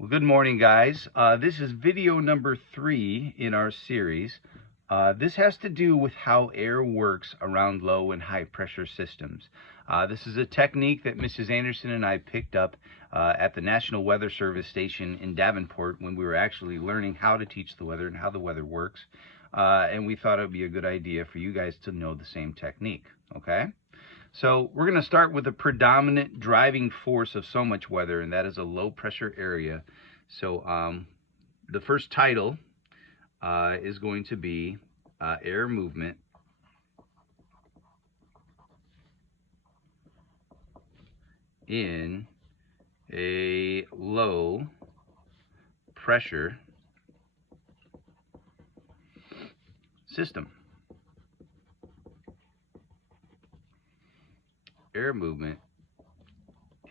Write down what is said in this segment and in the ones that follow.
Well, good morning, guys. This is video number 3 in our series. This has to do with how air works around low and high pressure systems. This is a technique that Mrs. Anderson and I picked up at the National Weather Service station in Davenport when we were actually learning how to teach the weather and how the weather works. And we thought it would be a good idea for you guys to know the same technique, okay? So we're going to start with the predominant driving force of so much weather, and that is a low pressure area. So the first title is going to be air movement in a low pressure system. Air movement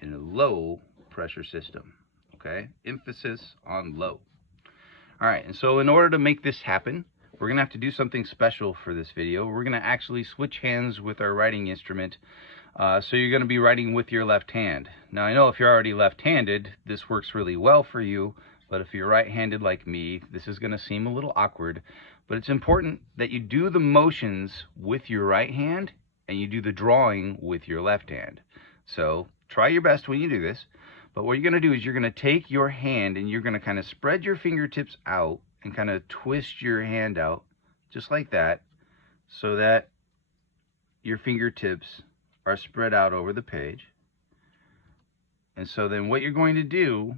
in a low pressure system. Okay, emphasis on low. All right, and so in order to make this happen, we're gonna have to do something special for this video. We're gonna actually switch hands with our writing instrument. So you're gonna be writing with your left hand. Now I know if you're already left-handed, this works really well for you, but if you're right-handed like me, this is gonna seem a little awkward. But it's important that you do the motions with your right hand and you do the drawing with your left hand. So try your best when you do this. But what you're going to do is you're going to take your hand and you're going to kind of spread your fingertips out and kind of twist your hand out just like that, so that your fingertips are spread out over the page. And so then what you're going to do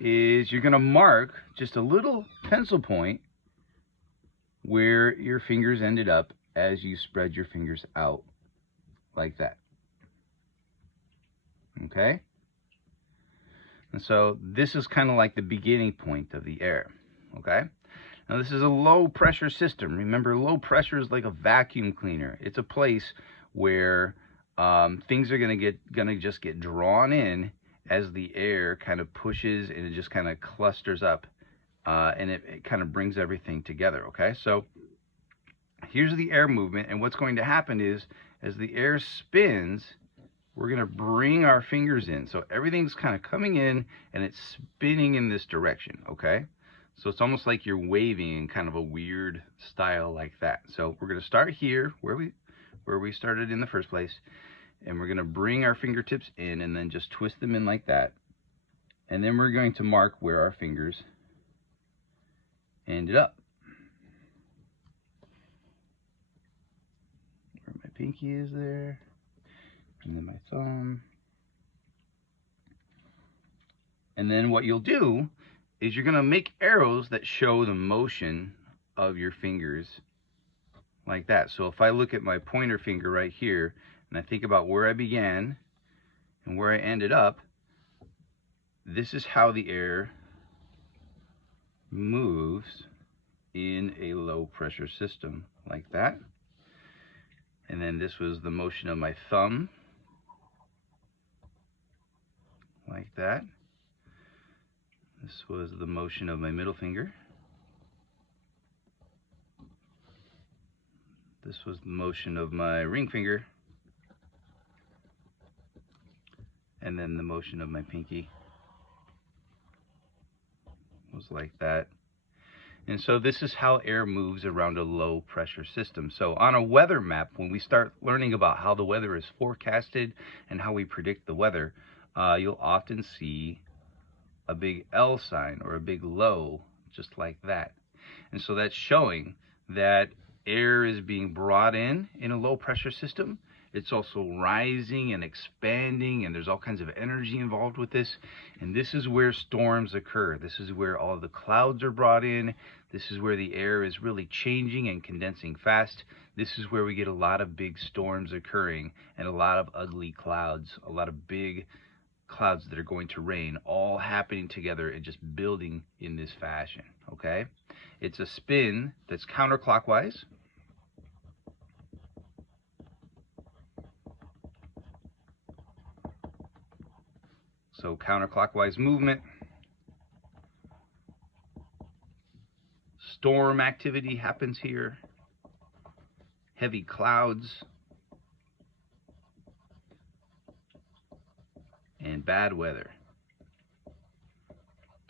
is you're going to mark just a little pencil point where your fingers ended up as you spread your fingers out like that. Okay? And so this is kind of like the beginning point of the air. Okay? Now this is a low pressure system. Remember, low pressure is like a vacuum cleaner. It's a place where things are gonna just get drawn in as the air kind of pushes and it just kind of clusters up, and it kind of brings everything together. Okay? So here's the air movement, and what's going to happen is as the air spins, we're going to bring our fingers in. So everything's kind of coming in and it's spinning in this direction, okay? So it's almost like you're waving in kind of a weird style like that. So we're going to start here where we started in the first place, and we're going to bring our fingertips in and then just twist them in like that. And then we're going to mark where our fingers ended up. Where my pinky is there. And then my thumb. And then what you'll do is you're going to make arrows that show the motion of your fingers like that. So if I look at my pointer finger right here and I think about where I began and where I ended up, this is how the air moves in a low pressure system like that. And then this was the motion of my thumb like that. This was the motion of my middle finger. This was the motion of my ring finger. And then the motion of my pinky was like that. And so this is how air moves around a low pressure system. So on a weather map, when we start learning about how the weather is forecasted and how we predict the weather, you'll often see a big L sign or a big low, just like that. And so that's showing that air is being brought in a low pressure system. It's also rising and expanding, and there's all kinds of energy involved with this. And this is where storms occur. This is where all the clouds are brought in. This is where the air is really changing and condensing fast. This is where we get a lot of big storms occurring and a lot of ugly clouds, a lot of big clouds that are going to rain, all happening together and just building in this fashion. Okay? It's a spin that's counterclockwise. So counterclockwise movement. Storm activity happens here. Heavy clouds. And bad weather.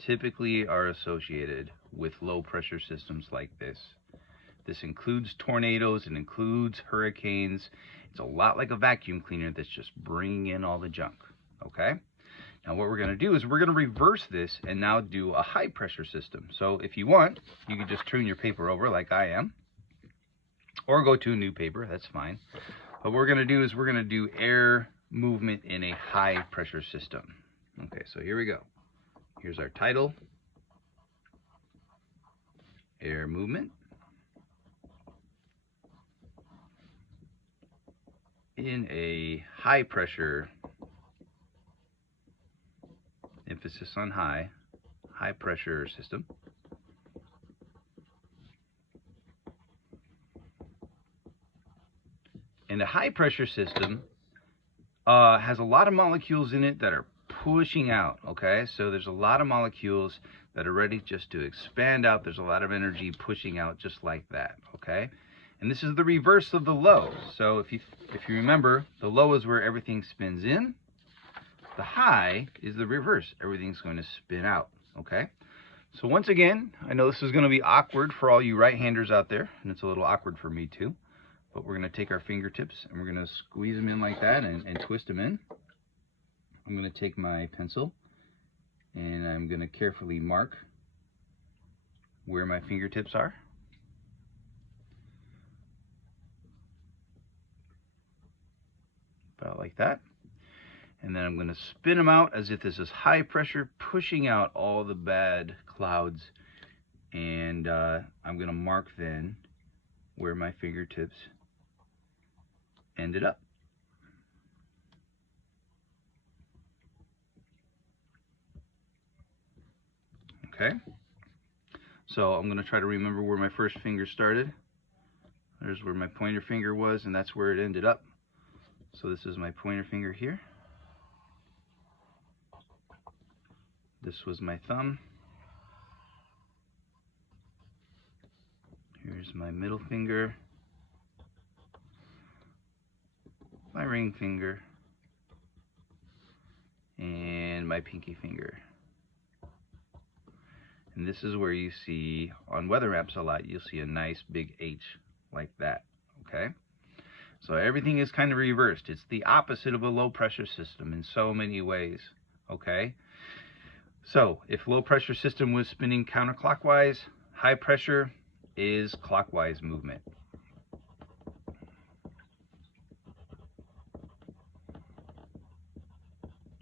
typically are associated with low pressure systems like this. This includes tornadoes, it includes hurricanes. It's a lot like a vacuum cleaner that's just bringing in all the junk, okay? Now what we're going to do is we're going to reverse this and now do a high pressure system. So if you want, you can just turn your paper over like I am, or go to a new paper, that's fine. What we're going to do is we're going to do air movement in a high pressure system. Okay, so here we go. Here's our title, air movement in a high pressure, emphasis on high pressure system. And a high pressure system has a lot of molecules in it that are pushing out, okay? So there's a lot of molecules that are ready just to expand out. There's a lot of energy pushing out just like that, okay? And this is the reverse of the low. So if you remember, the low is where everything spins in. The high is the reverse. Everything's going to spin out, okay? So once again, I know this is going to be awkward for all you right-handers out there, and it's a little awkward for me too. But we're going to take our fingertips and we're going to squeeze them in like that and twist them in. I'm going to take my pencil and I'm going to carefully mark where my fingertips are. About like that. And then I'm going to spin them out as if this is high pressure, pushing out all the bad clouds. And I'm going to mark then where my fingertips ended up. Okay, so I'm going to try to remember where my first finger started. There's where my pointer finger was, and that's where it ended up. So this is my pointer finger here. This was my thumb. Here's my middle finger, my ring finger, and my pinky finger. And this is where you see, on weather maps a lot, you'll see a nice big H like that, okay? So everything is kind of reversed. It's the opposite of a low pressure system in so many ways, okay? So if low pressure system was spinning counterclockwise, high pressure is clockwise movement.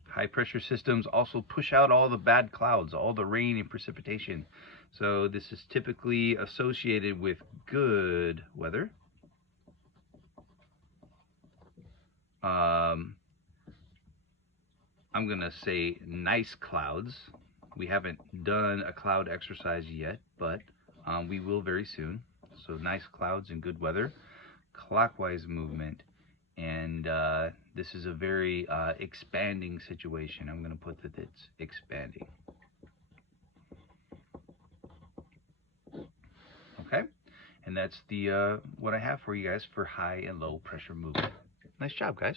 High pressure systems also push out all the bad clouds, all the rain and precipitation. So this is typically associated with good weather. I'm going to say nice clouds. We haven't done a cloud exercise yet, but we will very soon. So nice clouds and good weather, clockwise movement. And this is a very expanding situation. I'm going to put that it's expanding. Okay, and that's the what I have for you guys for high and low pressure movement. Nice job, guys.